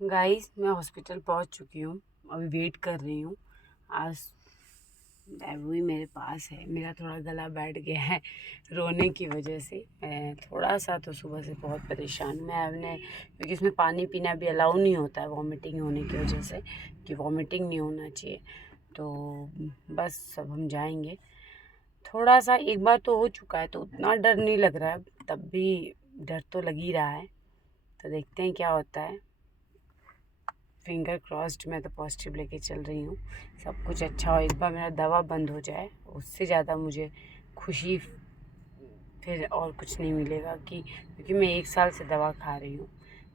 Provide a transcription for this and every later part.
Guys मैं hospital पहुंच चुकी हूँ। अभी वेट कर रही हूँ। आज वो ही मेरे पास है। मेरा थोड़ा गला बैठ गया है रोने की वजह से। मैं थोड़ा सा तो सुबह से बहुत परेशान हूँ। मैं अपने क्योंकि इसमें पानी पीना भी अलाउ नहीं होता है वॉमिटिंग होने की वजह से, कि वॉमिटिंग नहीं होना चाहिए। तो बस अब हम जाएंगे। थोड़ा सा एक बार तो हो चुका है तो उतना डर नहीं लग रहा है, तब भी डर तो लग ही रहा है। तो देखते हैं क्या होता है। फिंगर क्रॉस्ड, मैं तो पॉजिटिव लेके चल रही हूँ। सब कुछ अच्छा हो, एक बार मेरा दवा बंद हो जाए, उससे ज़्यादा मुझे खुशी फिर और कुछ नहीं मिलेगा। क्योंकि मैं 1 साल से दवा खा रही हूँ।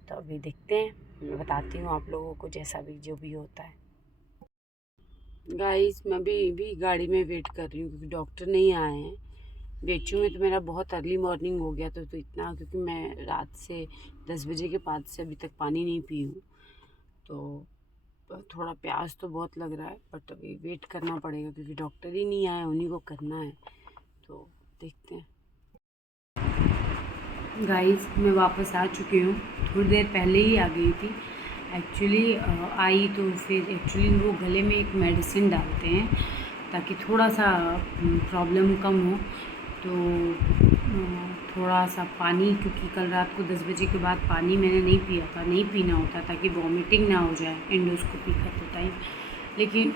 तो अभी देखते हैं, मैं बताती हूँ आप लोगों को जैसा भी जो भी होता है। गाइस मैं भी गाड़ी में वेट कर रही हूँ क्योंकि डॉक्टर नहीं आए हैं। बेचू में तो मेरा बहुत अर्ली मॉर्निंग हो गया, तो इतना क्योंकि मैं रात से 10 बजे के बाद से अभी तक पानी नहीं पी हूँ। तो थोड़ा प्यास तो बहुत लग रहा है, बट अभी वेट करना पड़ेगा क्योंकि डॉक्टर ही नहीं आए, उन्हीं को करना है। तो देखते हैं। गाइस मैं वापस आ चुकी हूँ। थोड़ी देर पहले ही आ गई थी एक्चुअली। आई तो फिर एक्चुअली वो गले में एक मेडिसिन डालते हैं ताकि थोड़ा सा प्रॉब्लम कम हो। तो थोड़ा सा पानी, क्योंकि कल रात को 10 बजे के बाद पानी मैंने नहीं पिया था, नहीं पीना होता ताकि वॉमिटिंग ना हो जाए एंडोस्कोपी करते टाइम। लेकिन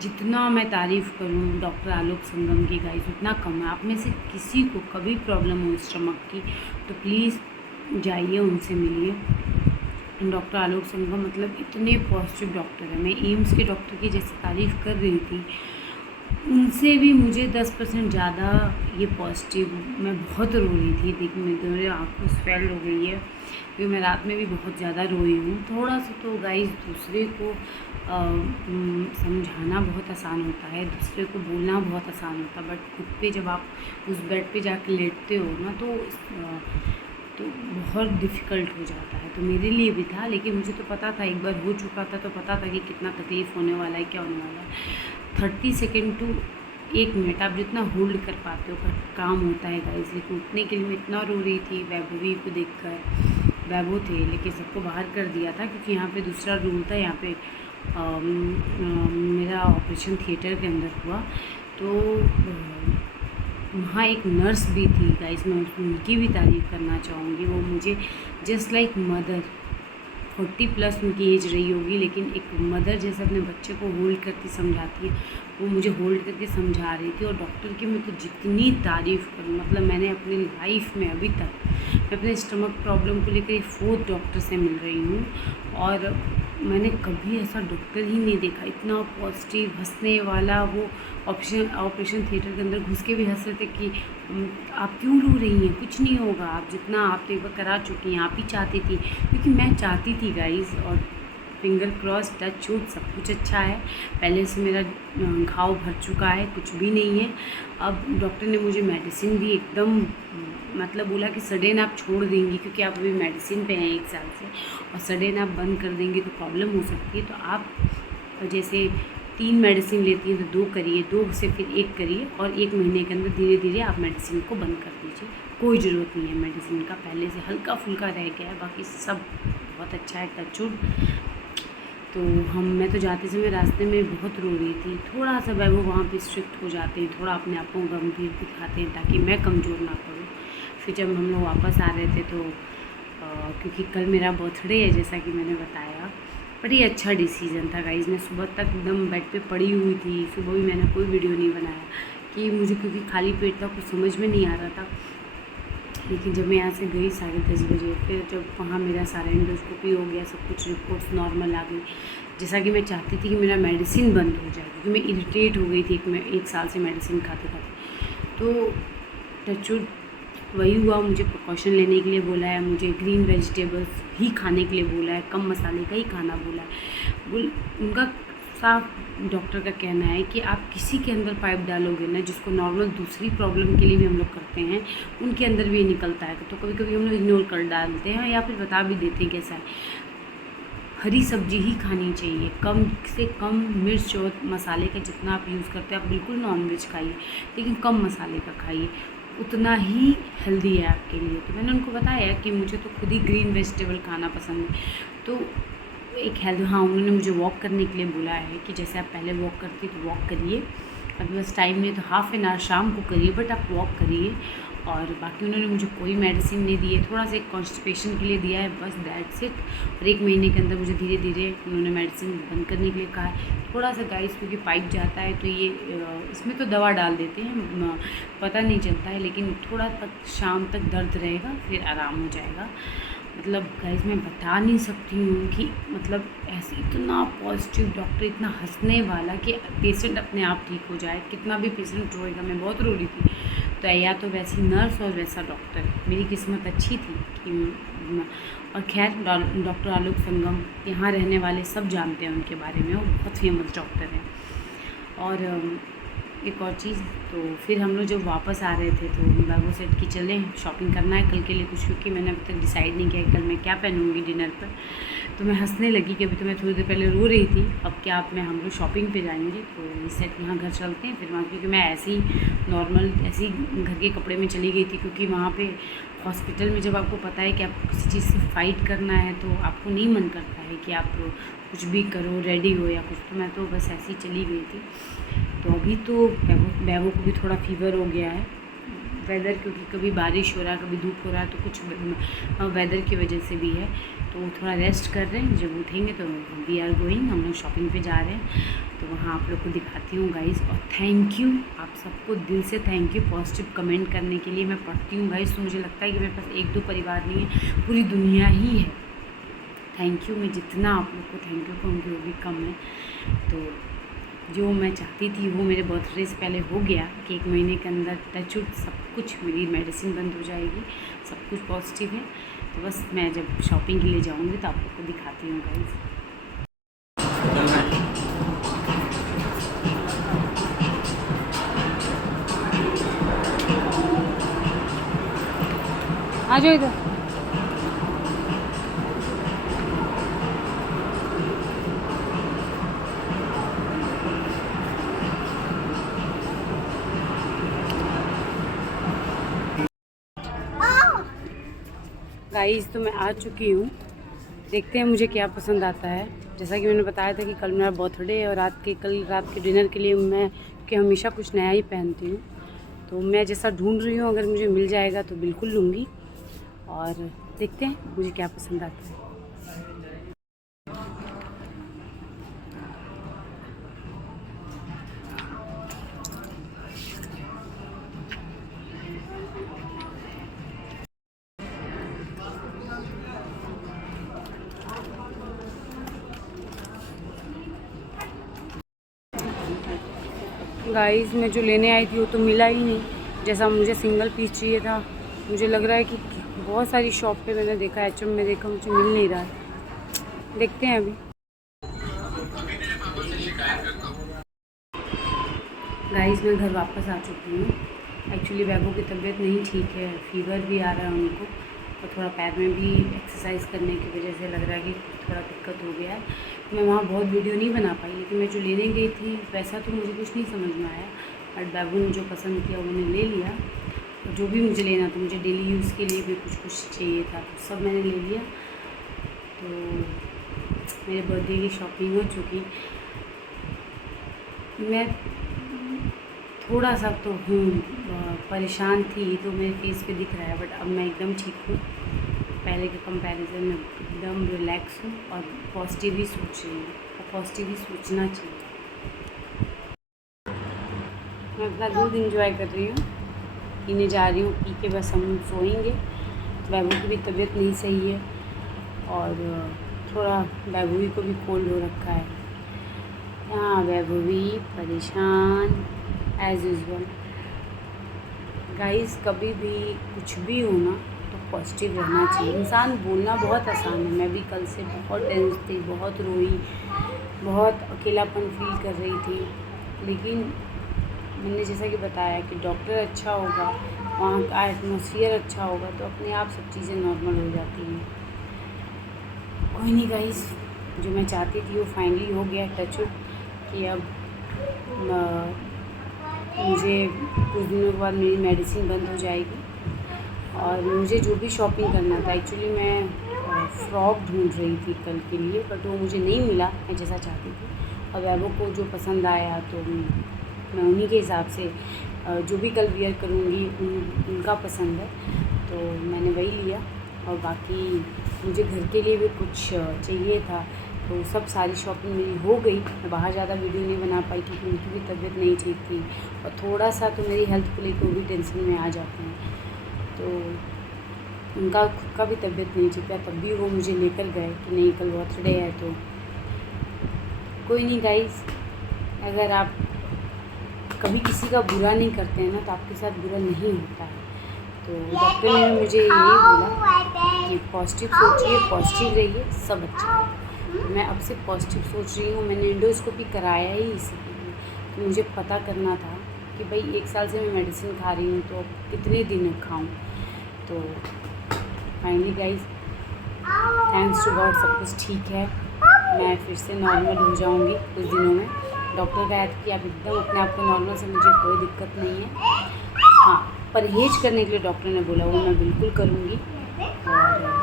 जितना मैं तारीफ़ करूँ डॉक्टर आलोक संगम की गाइस उतना कम है। आप में से किसी को कभी प्रॉब्लम हो स्टमक की तो प्लीज़ जाइए, उनसे मिलिए। डॉक्टर आलोक संगम मतलब इतने पॉजिटिव डॉक्टर हैं। मैं एम्स के डॉक्टर की जैसे तारीफ़ कर रही थी, उनसे भी मुझे 10% ज़्यादा ये पॉजिटिव। मैं बहुत रो रही थी, देखिए मेरे आँखों स्वेल हो गई है क्योंकि मैं रात में भी बहुत ज़्यादा रोई हूँ। थोड़ा सा तो गाइस दूसरे को समझाना बहुत आसान होता है, दूसरे को बोलना बहुत आसान होता है, बट खुद पे जब आप उस बेड पे जाके लेटते हो ना तो बहुत डिफ़िकल्ट हो जाता है। तो मेरे लिए भी था, लेकिन मुझे तो पता था, एक बार हो चुका था तो पता था कि कितना तकलीफ़ होने वाला है, क्या होने वाला है। 30 सेकेंड टू 1 मिनट आप जितना होल्ड कर पाते हो काम होता है गाइस। लेकिन उठने के लिए मैं इतना रो रही थी वैभवी को देखकर। वैभव थे लेकिन सबको बाहर कर दिया था क्योंकि यहाँ पे दूसरा रूम था। यहाँ पे मेरा ऑपरेशन थिएटर के अंदर हुआ। तो वहाँ एक नर्स भी थी गाइस, मैं उनकी भी तारीफ़ करना चाहूँगी। वो मुझे जस्ट लाइक मदर, 40+ उनकी एज रही होगी, लेकिन एक मदर जैसे अपने बच्चे को होल्ड करके समझाती है, वो मुझे होल्ड करके समझा रही थी। और डॉक्टर की मैं तो जितनी तारीफ़ करूँ, मतलब मैंने अपनी लाइफ में अभी तक मैं अपने स्टमक प्रॉब्लम को लेकर 4th डॉक्टर से मिल रही हूँ और मैंने कभी ऐसा डॉक्टर ही नहीं देखा इतना पॉजिटिव हंसने वाला। वो ऑपरेशन थिएटर के अंदर घुस के भी हंस रहे थे कि आप क्यों रो रही हैं, कुछ नहीं होगा, आप जितना आप तो एक बार करा चुकी हैं। आप ही चाहती थी, क्योंकि मैं चाहती थी गाइस। और फिंगर क्रॉस, टच वुड, सब कुछ अच्छा है। पहले से मेरा घाव भर चुका है, कुछ भी नहीं है। अब डॉक्टर ने मुझे मेडिसिन भी एकदम मतलब बोला कि सडन आप छोड़ देंगी क्योंकि आप अभी मेडिसिन पे हैं 1 साल से, और सडन आप बंद कर देंगी तो प्रॉब्लम हो सकती है। तो आप जैसे 3 मेडिसिन लेती हैं तो 2 करिए, 2 से फिर 1 करिए, और 1 महीने के अंदर धीरे धीरे आप मेडिसिन को बंद कर दीजिए। कोई ज़रूरत नहीं है मेडिसिन का, पहले से हल्का फुल्का रह गया है, बाकी सब बहुत अच्छा है, टच वुड। तो मैं तो जाते समय रास्ते में बहुत रो रही थी। थोड़ा सा वैभव वहाँ पे स्ट्रिक्ट हो जाते हैं, थोड़ा अपने आप को गंभीर दिखाते हैं ताकि मैं कमज़ोर ना पड़ूँ। फिर जब हम लोग वापस आ रहे थे तो क्योंकि कल मेरा बर्थडे है जैसा कि मैंने बताया, बट ये अच्छा डिसीज़न था गाइज़। मैं सुबह तक एकदम बेड पे पड़ी हुई थी, सुबह भी मैंने कोई वीडियो नहीं बनाया कि मुझे, क्योंकि खाली पेट था, कुछ समझ में नहीं आ रहा था। लेकिन जब मैं यहाँ से गई 10:30 बजे, फिर जब वहाँ मेरा सारा एंडोस्कोपी हो गया, सब कुछ रिपोर्ट्स नॉर्मल आ गई, जैसा कि मैं चाहती थी कि मेरा मेडिसिन बंद हो जाए क्योंकि मैं इरिटेट हो गई थी मैं 1 साल से मेडिसिन खाते खाते। तो टचवुड वही हुआ। मुझे प्रिकॉशन लेने के लिए बोला है, मुझे ग्रीन वेजिटेबल्स ही खाने के लिए बोला है, कम मसाले का ही खाना बोला है। उनका साफ डॉक्टर का कहना है कि आप किसी के अंदर पाइप डालोगे ना, जिसको नॉर्मल दूसरी प्रॉब्लम के लिए भी हम लोग करते हैं, उनके अंदर भी निकलता है। तो कभी कभी हम लोग इग्नोर कर डालते हैं या फिर बता भी देते हैं कैसा है। हरी सब्जी ही खानी चाहिए, कम से कम मिर्च और मसाले का जितना आप यूज़ करते हैं। आप बिल्कुल नॉनवेज खाइए लेकिन कम मसाले का खाइए, उतना ही हेल्दी है आपके लिए। तो मैंने उनको बताया कि मुझे तो खुद ही ग्रीन वेजिटेबल खाना पसंद है। तो एक हेल्थ, हाँ उन्होंने मुझे वॉक करने के लिए बोला है कि जैसे आप पहले वॉक करती तो वॉक करिए, अभी बस टाइम नहीं तो हाफ़ एन आवर शाम को करिए, बट आप वॉक करिए। और बाकी उन्होंने मुझे कोई मेडिसिन नहीं दी है, थोड़ा सा एक कॉन्स्टिपेशन के लिए दिया है, बस दैट्स इट। और 1 महीने के अंदर मुझे धीरे धीरे उन्होंने मेडिसिन बंद करने के लिए कहा है। थोड़ा सा गाइस क्योंकि पाइप जाता है तो ये इसमें तो दवा डाल देते हैं, पता नहीं चलता है, लेकिन थोड़ा तक शाम तक दर्द रहेगा, फिर आराम हो जाएगा। मतलब गाइस मैं बता नहीं सकती हूँ कि मतलब ऐसे इतना पॉजिटिव डॉक्टर, इतना हंसने वाला कि पेशेंट अपने आप ठीक हो जाए। कितना भी पेशेंट रोएगा, मैं बहुत रो रही थी, तो या तो वैसी नर्स और वैसा डॉक्टर। मेरी किस्मत अच्छी थी कि और खैर डॉक्टर आलोक संगम यहाँ रहने वाले सब जानते हैं उनके बारे में, वो बहुत फेमस डॉक्टर हैं। और एक और चीज़, तो फिर हम लोग जब वापस आ रहे थे तो बाबू सेट कि चलें शॉपिंग करना है कल के लिए कुछ, क्योंकि मैंने अभी तक डिसाइड नहीं किया कि कल मैं क्या पहनूंगी डिनर पर। तो मैं हंसने लगी कि अभी तो मैं थोड़ी देर पहले रो रही थी, अब क्या आप मैं हम लोग शॉपिंग पे जाएंगे। तो सेट यहाँ घर चलते हैं, फिर वहाँ क्योंकि मैं ऐसे ही नॉर्मल ऐसे ही घर के कपड़े में चली गई थी, क्योंकि वहाँ पे हॉस्पिटल में जब आपको पता है कि आपको किसी चीज़ से फ़ाइट करना है तो आपको नहीं मन करता है कि आप कुछ भी करो, रेडी हो या कुछ। तो मैं तो बस ऐसे ही चली गई थी। तो अभी तो बैबू को भी थोड़ा फीवर हो गया है, वेदर क्योंकि कभी बारिश हो रहा है कभी धूप हो रहा है, तो कुछ वेदर की वजह से भी है। तो थोड़ा रेस्ट कर रहे हैं, जब उठेंगे तो वी आर गोइंग, हम लोग शॉपिंग पे जा रहे हैं। तो वहाँ आप लोग को दिखाती हूँ गाइस। और थैंक यू आप सबको, दिल से थैंक यू पॉजिटिव कमेंट करने के लिए। मैं पढ़ती हूँ गाइस तो मुझे लगता है कि मेरे पास 1-2 परिवार नहीं है, पूरी दुनिया ही है। थैंक यू, मैं जितना आप लोग को थैंक यू कहूँगी वो भी कम है। तो जो मैं चाहती थी वो मेरे बर्थडे से पहले हो गया कि 1 महीने के अंदर टचवुड सब कुछ, मेरी मेडिसिन बंद हो जाएगी, सब कुछ पॉजिटिव है। तो बस मैं जब शॉपिंग के लिए जाऊँगी तो आप लोग को दिखाती हूँ गाइस। आ जाओ इधर। गाइस तो मैं आ चुकी हूँ, देखते हैं मुझे क्या पसंद आता है। जैसा कि मैंने बताया था कि कल मेरा बर्थडे है और कल रात के डिनर के लिए मैं कि हमेशा कुछ नया ही पहनती हूँ, तो मैं जैसा ढूंढ रही हूँ अगर मुझे मिल जाएगा तो बिल्कुल लूँगी। और देखते हैं मुझे क्या पसंद आता है। गाइस मैं जो लेने आई थी वो तो मिला ही नहीं, जैसा मुझे सिंगल पीस चाहिए था। मुझे लग रहा है कि बहुत सारी शॉप पे मैंने देखा, एच में देखा, मुझे मिल नहीं रहा है। देखते हैं अभी। गाइस मैं घर वापस आ चुकी हूँ। एक्चुअली बैबू की तबीयत नहीं ठीक है, फीवर भी आ रहा है उनको, और थोड़ा पैर में भी एक्सरसाइज करने की वजह से लग रहा है कि थोड़ा दिक्कत हो गया है। मैं वहाँ बहुत वीडियो नहीं बना पाई, लेकिन मैं जो लेने गई थी वैसा तो मुझे कुछ नहीं समझ में आया, बट बैबू ने जो पसंद किया उन्होंने ले लिया। और जो भी मुझे लेना था, मुझे डेली यूज़ के लिए भी कुछ चाहिए था, तो सब मैंने ले लिया। तो मेरे बर्थडे की शॉपिंग हो चुकी। मैं थोड़ा सा तो परेशान थी, तो मेरे फेस पे दिख रहा है, बट अब मैं एकदम ठीक हूँ। पहले के कंपैरिजन में एकदम रिलैक्स हूँ और पॉजिटिव ही सोच रही हूँ, और पॉजिटिव ही सोचना चाहिए। मैं अपना दूध इंजॉय कर रही हूँ, पीने जा रही हूँ, पी के बस हम सोएंगे। बैबू की भी तबीयत नहीं सही है और थोड़ा बैबू को भी कोल्ड हो रखा है। हाँ बैबू भी परेशान एज़ यूज़ुअल। गाइस कभी भी कुछ भी हो ना तो पॉजिटिव रहना चाहिए। इंसान बोलना बहुत आसान है, मैं भी कल से बहुत टेंस थी, बहुत रोई, बहुत अकेलापन फील कर रही थी, लेकिन मैंने जैसा कि बताया कि डॉक्टर अच्छा होगा, वहाँ का एटमॉस्फेयर अच्छा होगा, तो अपने आप सब चीज़ें नॉर्मल हो जाती हैं। कोई नहीं गाइस, जो मैं चाहती थी वो फाइनली हो गया, टच वुड, कि अब मुझे कुछ दिनों के बाद मेरी मेडिसिन बंद हो जाएगी और मुझे जो भी शॉपिंग करना था, एक्चुअली मैं फ्रॉक ढूंढ रही थी कल के लिए, बट वो मुझे नहीं मिला मैं जैसा चाहती थी। और वैभव को जो पसंद आया तो मैं उन्हीं के हिसाब से जो भी कल वियर करूँगी उनका पसंद है तो मैंने वही लिया। और बाकी मुझे घर के लिए भी कुछ चाहिए था तो सब सारी शॉपिंग मेरी हो गई। मैं बाहर ज़्यादा वीडियो नहीं बना पाई क्योंकि उनकी भी तबीयत नहीं ठीक थी और थोड़ा सा तो मेरी हेल्थ को लेकर वो भी टेंशन में आ जाते हैं। तो उनका खुद का भी तबीयत नहीं ठीक था, तब भी वो मुझे लेकर गए कि नहीं कल बर्थडे है। तो कोई नहीं गाइस, अगर आप कभी किसी का बुरा नहीं करते हैं ना तो आपके साथ बुरा नहीं होता है। तो डॉक्टर ने मुझे यही बोला कि पॉजिटिव सोचिए, पॉजिटिव रहिए, सब अच्छा है। तो मैं अब से पॉजिटिव सोच रही हूँ। मैंने एंडोस्कोपी कराया ही इसी के लिए कि मुझे पता करना था कि भाई 1 साल से मैं मेडिसिन खा रही हूँ तो अब कितने दिन खाऊँ। तो finally guys thanks to God सब कुछ ठीक है। मैं फिर से नॉर्मल हो जाऊँगी कुछ दिनों में। डॉक्टर कहा था कि आप एकदम अपने आप को नॉर्मल से, मुझे कोई दिक्कत नहीं है। हाँ, परहेज़ करने के लिए डॉक्टर ने बोला, वो मैं बिल्कुल करूँगी। और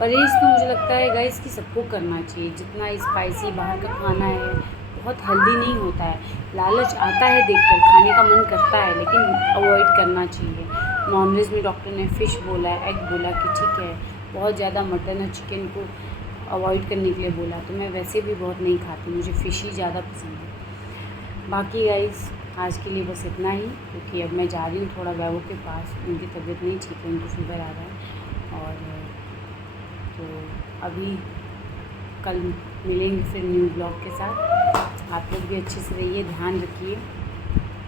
परहेज़ तो मुझे लगता है गाइस कि सबको करना चाहिए। जितना स्पाइसी बाहर का खाना है बहुत हेल्दी नहीं होता है। लालच आता है देखकर, खाने का मन करता है, लेकिन अवॉइड करना चाहिए। नॉनवेज में डॉक्टर ने फ़िश बोला, एग बोला कि ठीक है, बहुत ज़्यादा मटन और चिकन को अवॉइड करने के लिए बोला। तो मैं वैसे भी बहुत नहीं खाती, मुझे फ़िश ही ज़्यादा पसंद है। बाकी गाइस आज के लिए बस इतना ही, क्योंकि अब मैं जा रही हूँ थोड़ा वैभव के पास, उनकी तबीयत नहीं ठीक है, उनको फीवर आ रहा है। और तो अभी कल मिलेंगे फिर न्यू ब्लॉग के साथ। आप लोग भी अच्छे से रहिए, ध्यान रखिए।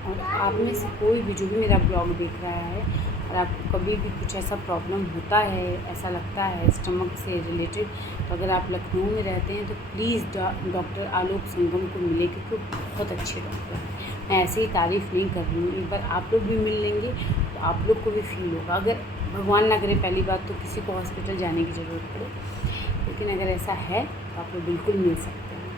और आप में से कोई भी जो भी मेरा ब्लॉग देख रहा है और आपको कभी भी कुछ ऐसा प्रॉब्लम होता है, ऐसा लगता है स्टमक से रिलेटेड, तो अगर आप लखनऊ में रहते हैं तो प्लीज़ डॉक्टर आलोक संगम को मिले, क्योंकि वो बहुत अच्छे डॉक्टर हैं। मैं ऐसे ही तारीफ़ नहीं कर रही हूँ, एक बार आप लोग भी मिल लेंगे तो आप लोग को भी फील होगा। अगर भगवान ना करे पहली बात तो किसी को हॉस्पिटल जाने की ज़रूरत पड़े, लेकिन अगर ऐसा है तो आप लोग बिल्कुल मिल सकते हैं।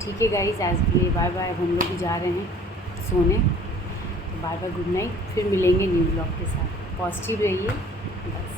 ठीक है गाइस, आज के लिए बाय बाय। हम लोग भी जा रहे हैं सोने, तो बाय बाय, गुड नाइट। फिर मिलेंगे न्यू ब्लॉग के साथ। पॉजिटिव रहिए बस।